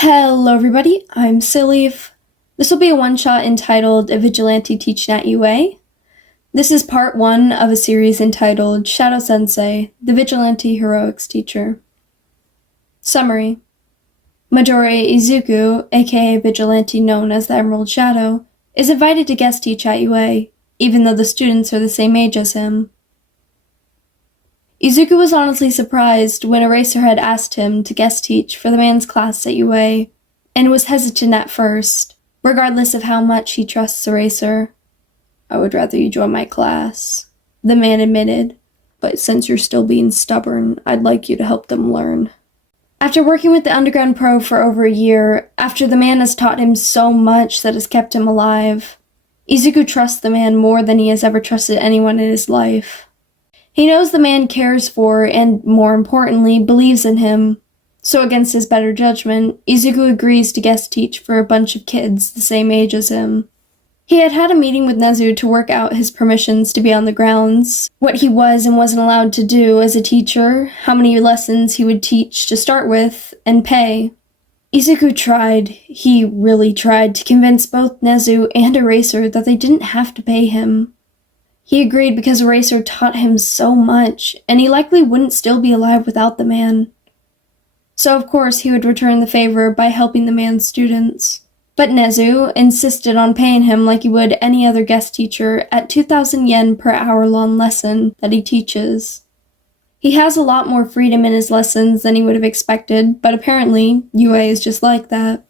Hello everybody, I'm Sylleaf. This will be a one-shot entitled A Vigilante Teaching at UA. This is part 1 of a series entitled Shadow Sensei, the Vigilante Heroics Teacher. Summary. Midoriya Izuku, aka Vigilante known as the Emerald Shadow, is invited to guest teach at UA, even though the students are the same age as him. Izuku was honestly surprised when Eraserhead asked him to guest teach for the man's class at UA, and was hesitant at first, regardless of how much he trusts Eraser. "I would rather you join my class," the man admitted, "but since you're still being stubborn, I'd like you to help them learn." After working with the Underground Pro for over a year, after the man has taught him so much that has kept him alive, Izuku trusts the man more than he has ever trusted anyone in his life. He knows the man cares for, and more importantly, believes in him. So against his better judgment, Izuku agrees to guest teach for a bunch of kids the same age as him. He had a meeting with Nezu to work out his permissions to be on the grounds, what he was and wasn't allowed to do as a teacher, how many lessons he would teach to start with, and pay. Izuku he really tried to convince both Nezu and Eraser that they didn't have to pay him. He agreed because Eraser taught him so much, and he likely wouldn't still be alive without the man. So of course he would return the favor by helping the man's students. But Nezu insisted on paying him like he would any other guest teacher at 2,000 yen per hour-long lesson that he teaches. He has a lot more freedom in his lessons than he would have expected, but apparently UA is just like that.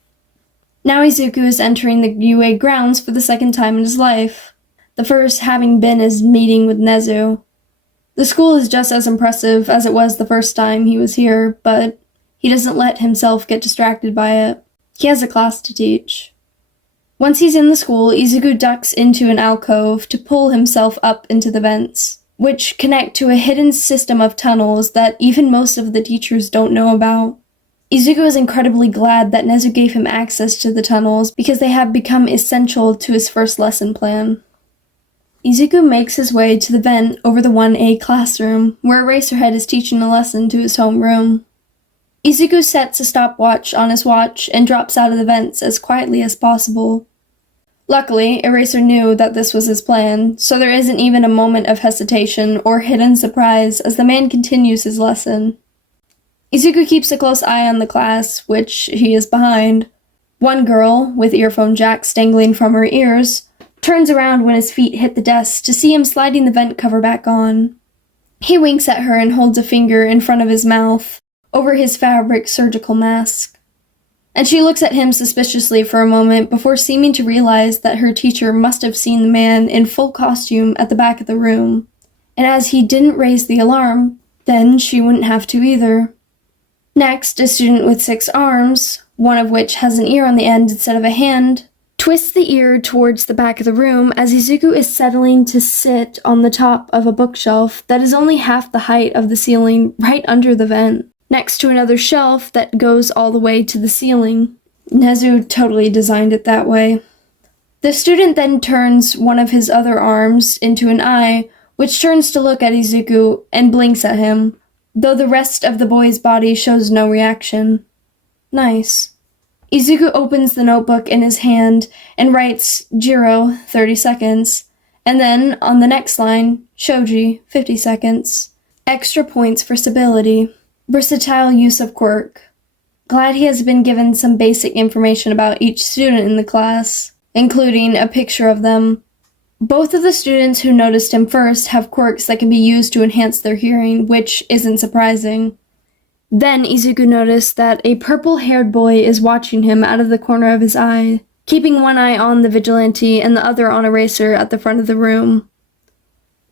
Now Izuku is entering the UA grounds for the second time in his life. The first having been his meeting with Nezu. The school is just as impressive as it was the first time he was here, but he doesn't let himself get distracted by it. He has a class to teach. Once he's in the school, Izuku ducks into an alcove to pull himself up into the vents, which connect to a hidden system of tunnels that even most of the teachers don't know about. Izuku is incredibly glad that Nezu gave him access to the tunnels because they have become essential to his first lesson plan. Izuku makes his way to the vent over the 1A classroom, where Eraserhead is teaching a lesson to his homeroom. Izuku sets a stopwatch on his watch and drops out of the vents as quietly as possible. Luckily, Eraser knew that this was his plan, so there isn't even a moment of hesitation or hidden surprise as the man continues his lesson. Izuku keeps a close eye on the class, which he is behind. One girl, with earphone jacks dangling from her ears, turns around when his feet hit the desk to see him sliding the vent cover back on. He winks at her and holds a finger in front of his mouth, over his fabric surgical mask. And she looks at him suspiciously for a moment before seeming to realize that her teacher must have seen the man in full costume at the back of the room. And as he didn't raise the alarm, then she wouldn't have to either. Next, a student with 6 arms, one of which has an ear on the end instead of a hand, twists the ear towards the back of the room as Izuku is settling to sit on the top of a bookshelf that is only half the height of the ceiling right under the vent, next to another shelf that goes all the way to the ceiling. Nezu totally designed it that way. The student then turns one of his other arms into an eye, which turns to look at Izuku and blinks at him, though the rest of the boy's body shows no reaction. Nice. Izuku opens the notebook in his hand and writes Jiro, 30 seconds, and then, on the next line, Shoji, 50 seconds. Extra points for stability. Versatile use of quirk. Glad he has been given some basic information about each student in the class, including a picture of them. Both of the students who noticed him first have quirks that can be used to enhance their hearing, which isn't surprising. Then Izuku noticed that a purple-haired boy is watching him out of the corner of his eye, keeping one eye on the Vigilante and the other on Eraser at the front of the room.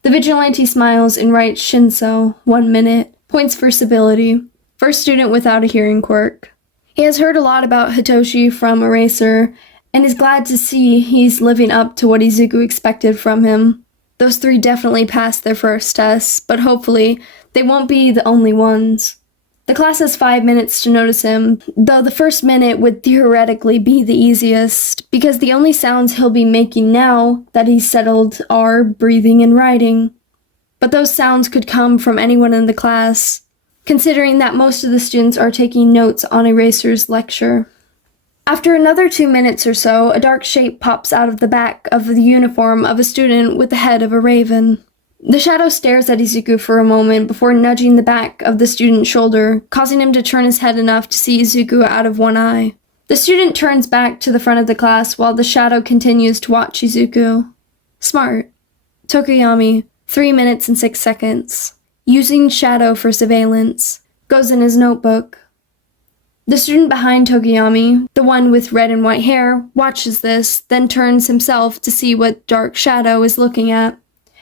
The Vigilante smiles and writes Shinso, 1 minute, points for stability, first student without a hearing quirk. He has heard a lot about Hitoshi from Eraser, and is glad to see he's living up to what Izuku expected from him. Those 3 definitely passed their first tests, but hopefully they won't be the only ones. The class has 5 minutes to notice him, though the first minute would theoretically be the easiest, because the only sounds he'll be making now that he's settled are breathing and writing. But those sounds could come from anyone in the class, considering that most of the students are taking notes on Eraser's lecture. After another 2 minutes or so, a dark shape pops out of the back of the uniform of a student with the head of a raven. The shadow stares at Izuku for a moment before nudging the back of the student's shoulder, causing him to turn his head enough to see Izuku out of one eye. The student turns back to the front of the class while the shadow continues to watch Izuku. Smart. Tokoyami, 3 minutes and 6 seconds. Using shadow for surveillance. Goes in his notebook. The student behind Tokoyami, the one with red and white hair, watches this, then turns himself to see what dark shadow is looking at,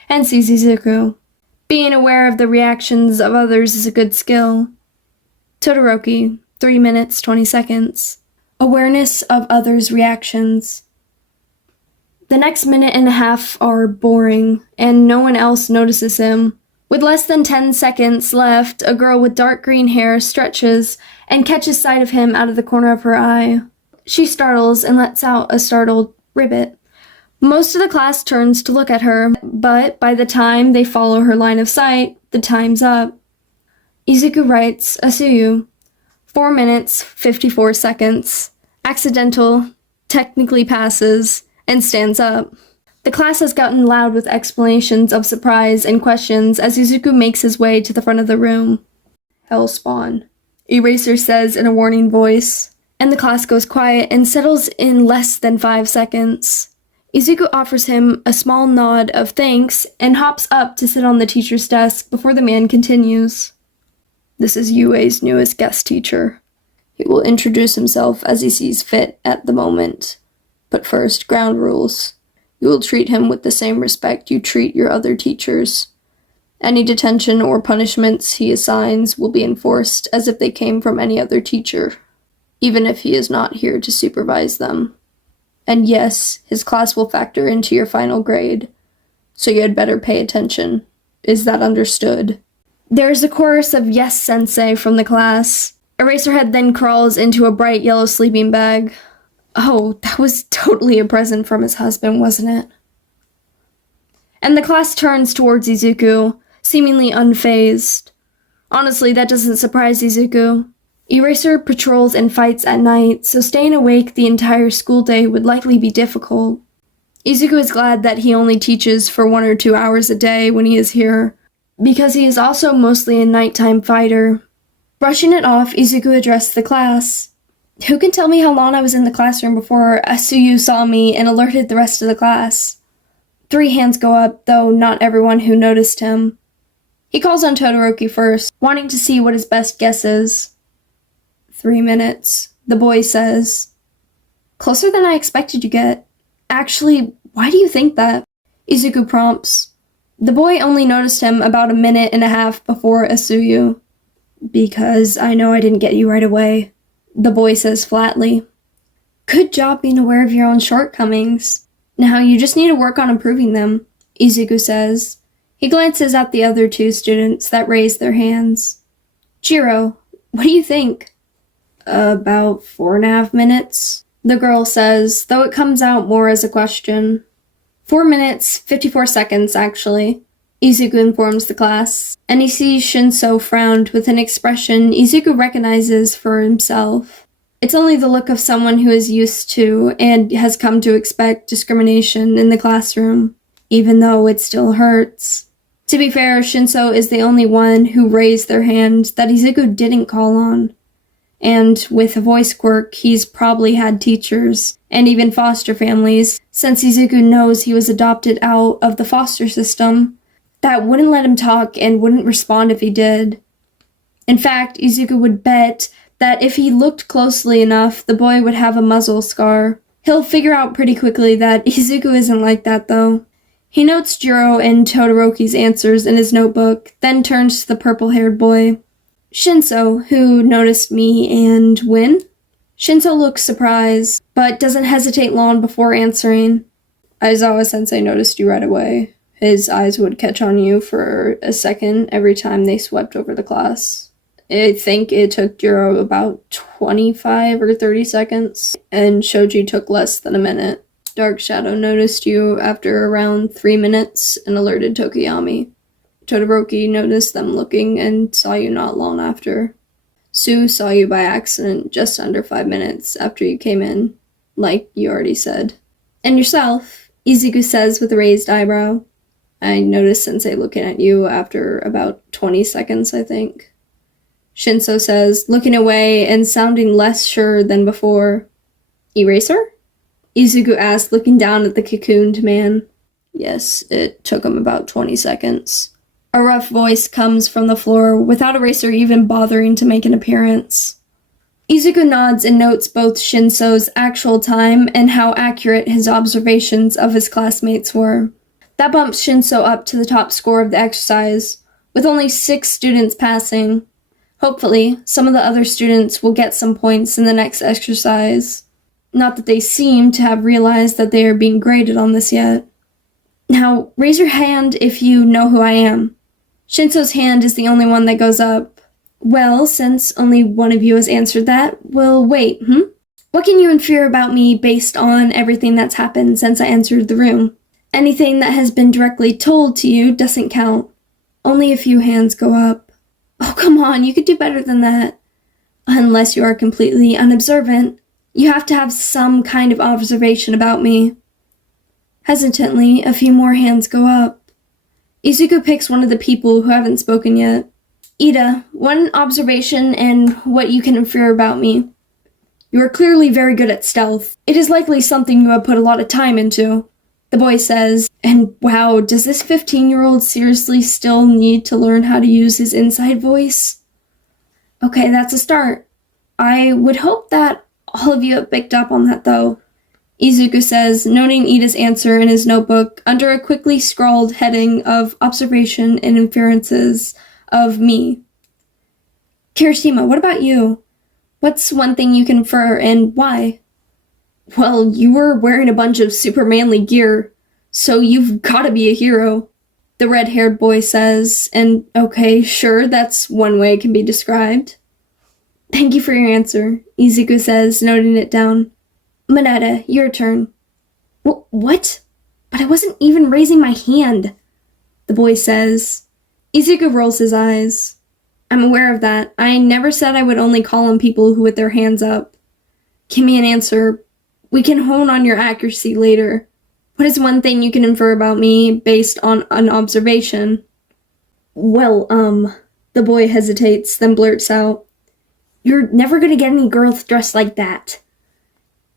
and sees Izuku. Being aware of the reactions of others is a good skill. Todoroki, 3 minutes, 20 seconds. Awareness of others' reactions. The next minute and a half are boring, and no one else notices him. With less than 10 seconds left, a girl with dark green hair stretches and catches sight of him out of the corner of her eye. She startles and lets out a startled ribbit. Most of the class turns to look at her, but by the time they follow her line of sight, the time's up. Izuku writes, Asuyu, 4 minutes, 54 seconds. Accidental, technically passes, and stands up. The class has gotten loud with explanations of surprise and questions as Izuku makes his way to the front of the room. Hellspawn, Eraser says in a warning voice, and the class goes quiet and settles in less than 5 seconds. Izuku offers him a small nod of thanks and hops up to sit on the teacher's desk before the man continues. This is UA's newest guest teacher. He will introduce himself as he sees fit at the moment. But first, ground rules. You will treat him with the same respect you treat your other teachers. Any detention or punishments he assigns will be enforced as if they came from any other teacher, even if he is not here to supervise them. And yes, his class will factor into your final grade, so you had better pay attention. Is that understood? There is a chorus of yes, sensei from the class. Eraserhead then crawls into a bright yellow sleeping bag. Oh, that was totally a present from his husband, wasn't it? And the class turns towards Izuku, seemingly unfazed. Honestly, that doesn't surprise Izuku. Eraser patrols and fights at night, so staying awake the entire school day would likely be difficult. Izuku is glad that he only teaches for 1 or 2 hours a day when he is here, because he is also mostly a nighttime fighter. Brushing it off, Izuku addressed the class. Who can tell me how long I was in the classroom before Asuyu saw me and alerted the rest of the class? 3 hands go up, though not everyone who noticed him. He calls on Todoroki first, wanting to see what his best guess is. 3 minutes, the boy says. Closer than I expected you get. Actually, why do you think that? Izuku prompts. The boy only noticed him about 1.5 minutes before Asuyu. Because I know I didn't get you right away, the boy says flatly. Good job being aware of your own shortcomings. Now you just need to work on improving them, Izuku says. He glances at the other 2 students that raise their hands. Jiro, what do you think? About 4.5 minutes, the girl says, though it comes out more as a question. 4 minutes, 54 seconds, actually, Izuku informs the class, and he sees Shinso frowned with an expression Izuku recognizes for himself. It's only the look of someone who is used to and has come to expect discrimination in the classroom, even though it still hurts. To be fair, Shinso is the only one who raised their hand that Izuku didn't call on. And with a voice quirk, he's probably had teachers, and even foster families, since Izuku knows he was adopted out of the foster system, that wouldn't let him talk and wouldn't respond if he did. In fact, Izuku would bet that if he looked closely enough, the boy would have a muzzle scar. He'll figure out pretty quickly that Izuku isn't like that, though. He notes Jiro and Todoroki's answers in his notebook, then turns to the purple-haired boy. Shinso, who noticed me and when? Shinso looks surprised, but doesn't hesitate long before answering. Aizawa-sensei noticed you right away. His eyes would catch on you for a second every time they swept over the class. I think it took Jiro about 25 or 30 seconds, and Shoji took less than a minute. Dark Shadow noticed you after around 3 minutes and alerted Tokoyami. Todoroki noticed them looking and saw you not long after. Sue saw you by accident just under 5 minutes after you came in, like you already said. And yourself, Izuku says with a raised eyebrow. I noticed Sensei looking at you after about 20 seconds, I think. Shinso says, looking away and sounding less sure than before. Eraser? Izuku asked, looking down at the cocooned man. Yes, it took him about 20 seconds. A rough voice comes from the floor, without Eraser even bothering to make an appearance. Izuku nods and notes both Shinso's actual time and how accurate his observations of his classmates were. That bumps Shinso up to the top score of the exercise, with only 6 students passing. Hopefully, some of the other students will get some points in the next exercise. Not that they seem to have realized that they are being graded on this yet. Now, raise your hand if you know who I am. Shinso's hand is the only one that goes up. Well, since only one of you has answered that, we'll wait, What can you infer about me based on everything that's happened since I entered the room? Anything that has been directly told to you doesn't count. Only a few hands go up. Oh, come on, you could do better than that. Unless you are completely unobservant, you have to have some kind of observation about me. Hesitantly, a few more hands go up. Izuku picks one of the people who haven't spoken yet. Ida, one observation and what you can infer about me. You are clearly very good at stealth. It is likely something you have put a lot of time into. The boy says, and wow, does this 15-year-old seriously still need to learn how to use his inside voice? Okay, that's a start. I would hope that all of you have picked up on that, though. Izuku says, noting Ida's answer in his notebook under a quickly scrawled heading of observation and inferences of me. Kirishima, what about you? What's one thing you can infer and why? Well, you were wearing a bunch of super manly gear, so you've gotta be a hero, the red-haired boy says, and okay, sure, that's one way it can be described. Thank you for your answer, Izuku says, noting it down. Mineta, your turn. What? But I wasn't even raising my hand, the boy says. Izuku rolls his eyes. I'm aware of that. I never said I would only call on people who with their hands up. Give me an answer. We can hone on your accuracy later. What is one thing you can infer about me based on an observation? Well, the boy hesitates, then blurts out. You're never gonna get any girls dressed like that.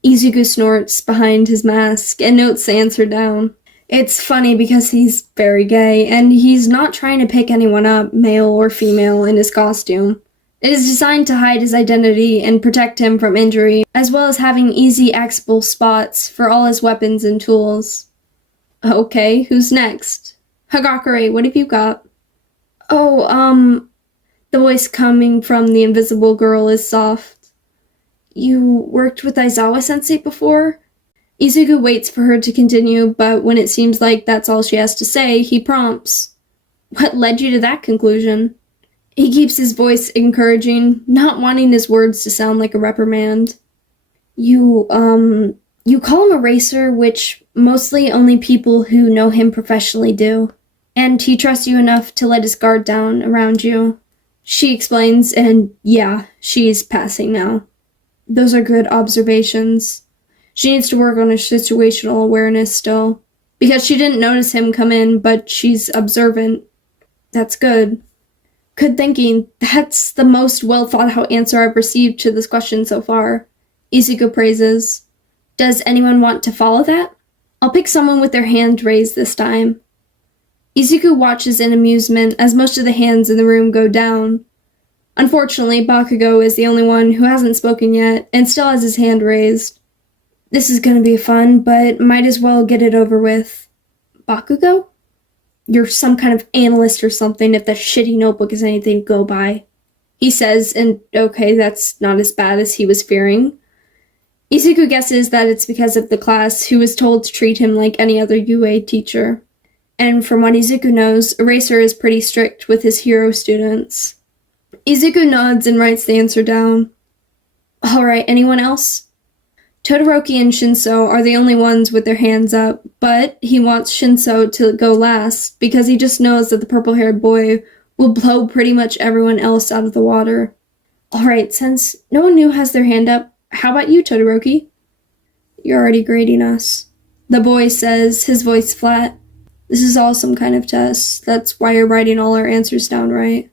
Izuku snorts behind his mask and notes the answer down. It's funny because he's very gay, and he's not trying to pick anyone up, male or female, in his costume. It is designed to hide his identity and protect him from injury, as well as having easy accessible spots for all his weapons and tools. Okay, who's next? Hagakure, what have you got? Oh, the voice coming from the invisible girl is soft. You worked with Aizawa-sensei before? Izuku waits for her to continue, but when it seems like that's all she has to say, he prompts. What led you to that conclusion? He keeps his voice encouraging, not wanting his words to sound like a reprimand. You call him a racer, which mostly only people who know him professionally do. And he trusts you enough to let his guard down around you. She explains, and yeah, she's passing now. Those are good observations. She needs to work on her situational awareness still, because she didn't notice him come in, but she's observant. That's good. Good thinking. That's the most well-thought-out answer I've received to this question so far. Izuku praises. Does anyone want to follow that? I'll pick someone with their hand raised this time. Izuku watches in amusement as most of the hands in the room go down. Unfortunately, Bakugo is the only one who hasn't spoken yet, and still has his hand raised. This is gonna be fun, but might as well get it over with. Bakugo? You're some kind of analyst or something if that shitty notebook is anything to go by. He says, and okay, that's not as bad as he was fearing. Izuku guesses that it's because of the class, who was told to treat him like any other UA teacher. And from what Izuku knows, Eraser is pretty strict with his hero students. Izuku nods and writes the answer down. Alright, anyone else? Todoroki and Shinso are the only ones with their hands up, but he wants Shinso to go last because he just knows that the purple-haired boy will blow pretty much everyone else out of the water. Alright, since no one new has their hand up, how about you, Todoroki? You're already grading us. The boy says, his voice flat. This is all some kind of test. That's why you're writing all our answers down, right?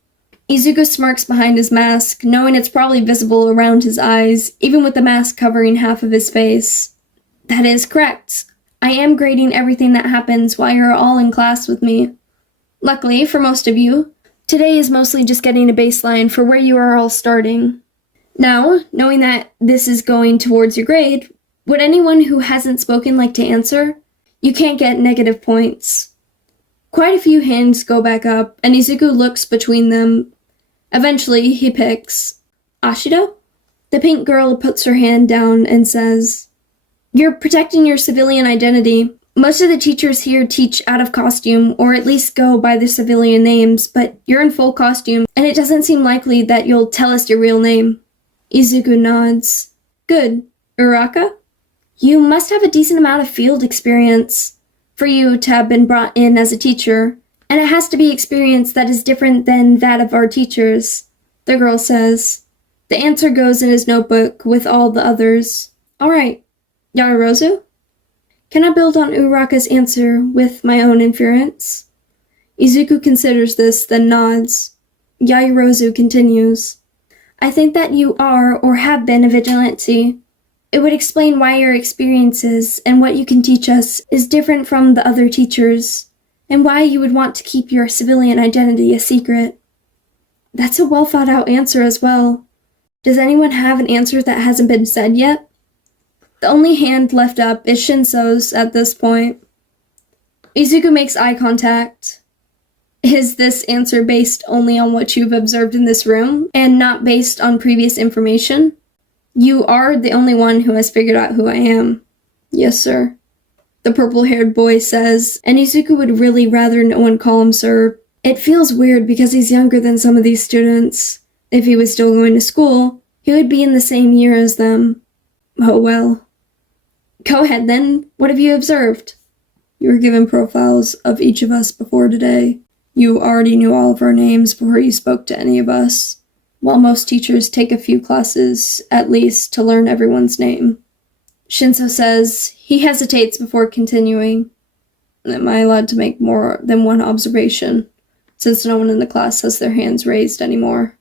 Izuku smirks behind his mask, knowing it's probably visible around his eyes, even with the mask covering half of his face. That is correct. I am grading everything that happens while you're all in class with me. Luckily, for most of you, today is mostly just getting a baseline for where you are all starting. Now, knowing that this is going towards your grade, would anyone who hasn't spoken like to answer? You can't get negative points. Quite a few hands go back up, and Izuku looks between them. Eventually, he picks Ashido? The pink girl puts her hand down and says, You're protecting your civilian identity. Most of the teachers here teach out of costume, or at least go by their civilian names, but you're in full costume, and it doesn't seem likely that you'll tell us your real name. Izuku nods. Good. Uraka? You must have a decent amount of field experience for you to have been brought in as a teacher, and it has to be experience that is different than that of our teachers, the girl says. The answer goes in his notebook with all the others. Alright, Yaoyorozu? Can I build on Uraka's answer with my own inference? Izuku considers this, then nods. Yaoyorozu continues. I think that you are or have been a vigilante. It would explain why your experiences and what you can teach us is different from the other teachers, and why you would want to keep your civilian identity a secret. That's a well-thought-out answer as well. Does anyone have an answer that hasn't been said yet? The only hand left up is Shinso's at this point. Izuku makes eye contact. Is this answer based only on what you've observed in this room, and not based on previous information? You are the only one who has figured out who I am. Yes, sir. The purple-haired boy says, and Izuku would really rather no one call him sir. It feels weird because he's younger than some of these students. If he was still going to school, he would be in the same year as them. Oh well. Go ahead then, what have you observed? You were given profiles of each of us before today. You already knew all of our names before you spoke to any of us. While most teachers take a few classes, at least, to learn everyone's name. Shinso says, he hesitates before continuing. Am I allowed to make more than one observation, since no one in the class has their hands raised anymore?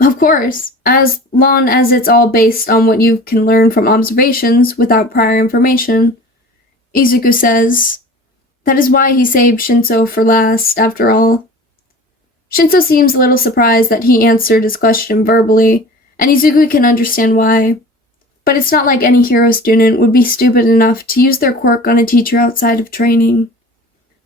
Of course, as long as it's all based on what you can learn from observations without prior information. Izuku says, that is why he saved Shinso for last, after all. Shinso seems a little surprised that he answered his question verbally, and Izuku can understand why. But it's not like any hero student would be stupid enough to use their quirk on a teacher outside of training.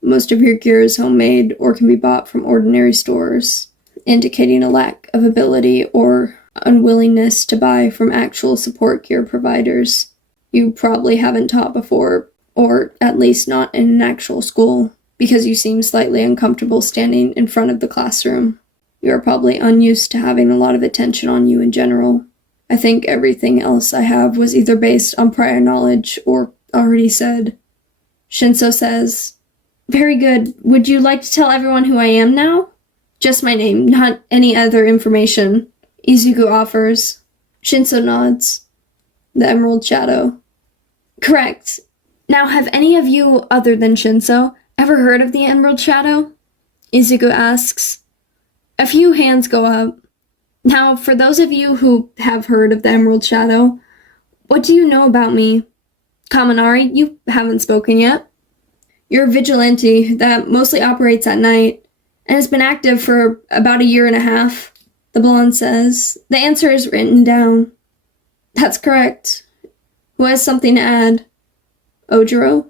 Most of your gear is homemade or can be bought from ordinary stores, indicating a lack of ability or unwillingness to buy from actual support gear providers. You probably haven't taught before, or at least not in an actual school, because you seem slightly uncomfortable standing in front of the classroom. You are probably unused to having a lot of attention on you in general. I think everything else I have was either based on prior knowledge or already said. Shinso says, Very good. Would you like to tell everyone who I am now? Just my name, not any other information. Izuku offers. Shinso nods. The Emerald Shadow. Correct. Now, have any of you, other than Shinso, ever heard of the Emerald Shadow? Izuku asks. A few hands go up. Now, for those of you who have heard of the Emerald Shadow, what do you know about me? Kaminari, you haven't spoken yet. You're a vigilante that mostly operates at night, and has been active for about a year and a half, the blonde says. The answer is written down. That's correct. Who has something to add? Ojiro?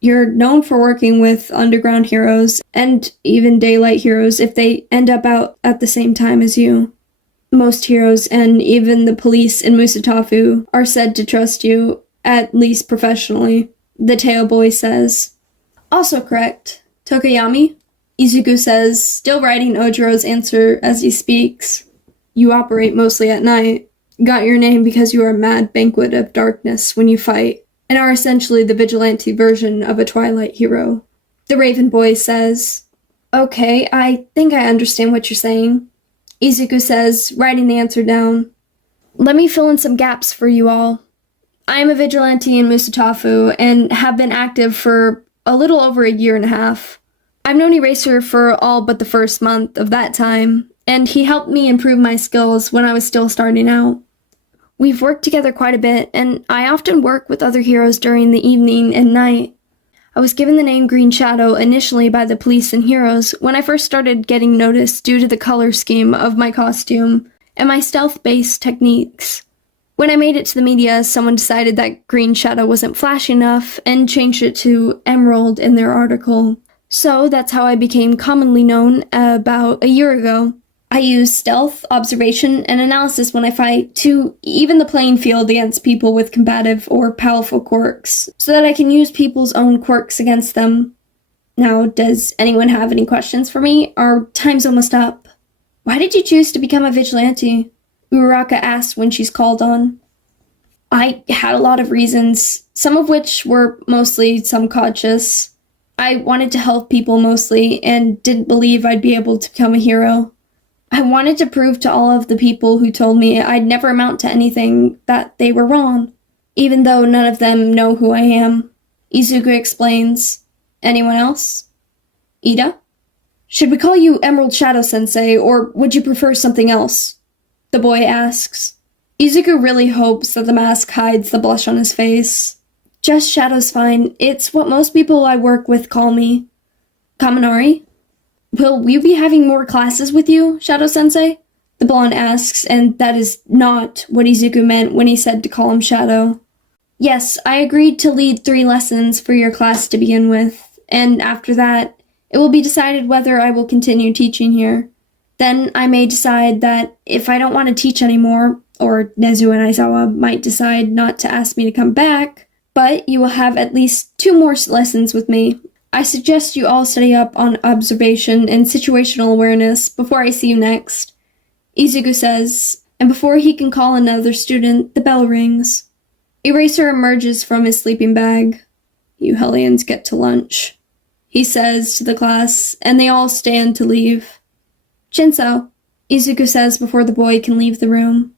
You're known for working with underground heroes, and even daylight heroes if they end up out at the same time as you. Most heroes, and even the police in Musatafu, are said to trust you, at least professionally, the tail boy says. Also correct. Tokayami? Izuku says, still writing Ojiro's answer as he speaks. You operate mostly at night. Got your name because you are a mad banquet of darkness when you fight, and are essentially the vigilante version of a Twilight hero. The Raven Boy says, Okay, I think I understand what you're saying. Izuku says, writing the answer down. Let me fill in some gaps for you all. I am a vigilante in Musatafu and have been active for a little over a year and a half. I've known Eraser for all but the first month of that time, and he helped me improve my skills when I was still starting out. We've worked together quite a bit, and I often work with other heroes during the evening and night. I was given the name Green Shadow initially by the police and heroes when I first started getting noticed due to the color scheme of my costume and my stealth-based techniques. When I made it to the media, someone decided that Green Shadow wasn't flashy enough and changed it to Emerald in their article. So that's how I became commonly known about a year ago. I use stealth, observation, and analysis when I fight to even the playing field against people with combative or powerful quirks, so that I can use people's own quirks against them. Now, does anyone have any questions for me? Our time's almost up. Why did you choose to become a vigilante? Uraraka asked when she's called on. I had a lot of reasons, some of which were mostly subconscious. I wanted to help people mostly, and didn't believe I'd be able to become a hero. I wanted to prove to all of the people who told me I'd never amount to anything that they were wrong, even though none of them know who I am. Izuku explains. Anyone else? Ida? Should we call you Emerald Shadow Sensei, or would you prefer something else? The boy asks. Izuku really hopes that the mask hides the blush on his face. Just Shadow's fine. It's what most people I work with call me. Kaminari? Will we be having more classes with you, Shadow-sensei? The blonde asks, and that is not what Izuku meant when he said to call him Shadow. Yes, I agreed to lead 3 lessons for your class to begin with, and after that, it will be decided whether I will continue teaching here. Then I may decide that if I don't want to teach anymore, or Nezu and Aizawa might decide not to ask me to come back, but you will have at least 2 more lessons with me. I suggest you all study up on observation and situational awareness before I see you next. Izuku says, and before he can call another student, the bell rings. Eraser emerges from his sleeping bag. You Hellions get to lunch, he says to the class, and they all stand to leave. Shinso, Izuku says before the boy can leave the room.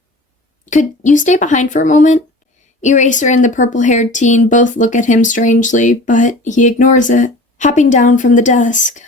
Could you stay behind for a moment? Eraser and the purple-haired teen both look at him strangely, but he ignores it, hopping down from the desk.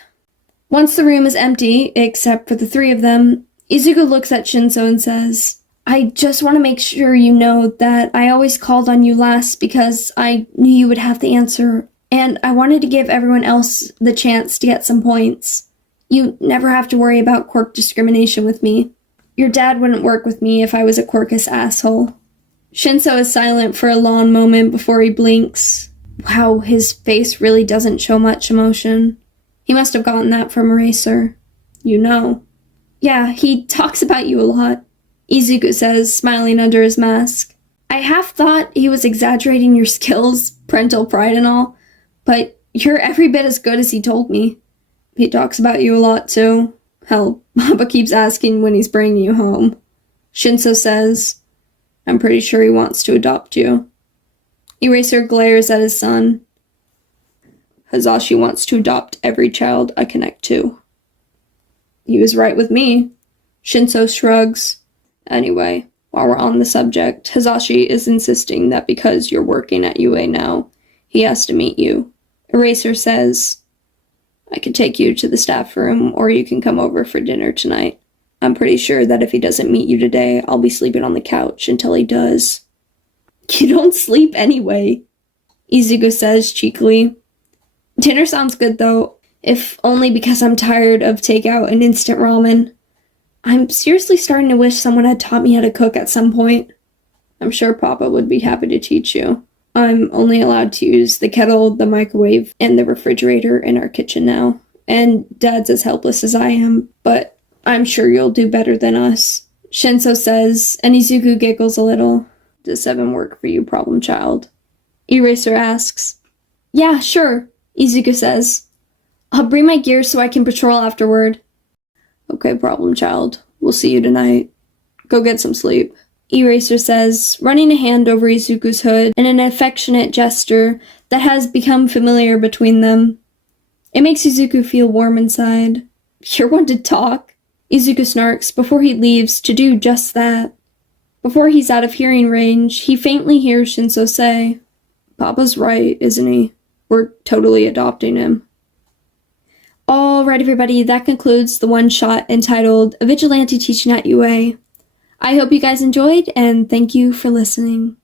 Once the room is empty, except for the 3 of them, Izuku looks at Shinso and says, I just want to make sure you know that I always called on you last because I knew you would have the answer, and I wanted to give everyone else the chance to get some points. You never have to worry about quirk discrimination with me. Your dad wouldn't work with me if I was a quirkus asshole. Shinso is silent for a long moment before he blinks. Wow, his face really doesn't show much emotion. He must have gotten that from Eraser. You know. Yeah, he talks about you a lot, Izuku says, smiling under his mask. I half thought he was exaggerating your skills, parental pride and all, but you're every bit as good as he told me. He talks about you a lot too. Hell, Papa keeps asking when he's bringing you home. Shinso says, I'm pretty sure he wants to adopt you. Eraser glares at his son. Hazashi wants to adopt every child I connect to. He was right with me. Shinso shrugs. Anyway, while we're on the subject, Hazashi is insisting that because you're working at UA now, he has to meet you. Eraser says, I could take you to the staff room, or you can come over for dinner tonight. I'm pretty sure that if he doesn't meet you today, I'll be sleeping on the couch until he does. You don't sleep anyway, Izuku says cheekily. Dinner sounds good though, if only because I'm tired of takeout and instant ramen. I'm seriously starting to wish someone had taught me how to cook at some point. I'm sure Papa would be happy to teach you. I'm only allowed to use the kettle, the microwave, and the refrigerator in our kitchen now, and Dad's as helpless as I am, but I'm sure you'll do better than us, Shinso says, and Izuku giggles a little. Does 7 work for you, problem child? Eraser asks. Yeah, sure, Izuku says. I'll bring my gear so I can patrol afterward. Okay, problem child. We'll see you tonight. Go get some sleep, Eraser says, running a hand over Izuku's hood in an affectionate gesture that has become familiar between them. It makes Izuku feel warm inside. You're one to talk, Izuku snarks before he leaves to do just that. Before he's out of hearing range, he faintly hears Shinso say, "Papa's right, isn't he? We're totally adopting him." Alright everybody, that concludes the one-shot entitled A Vigilante Teaching at UA. I hope you guys enjoyed, and thank you for listening.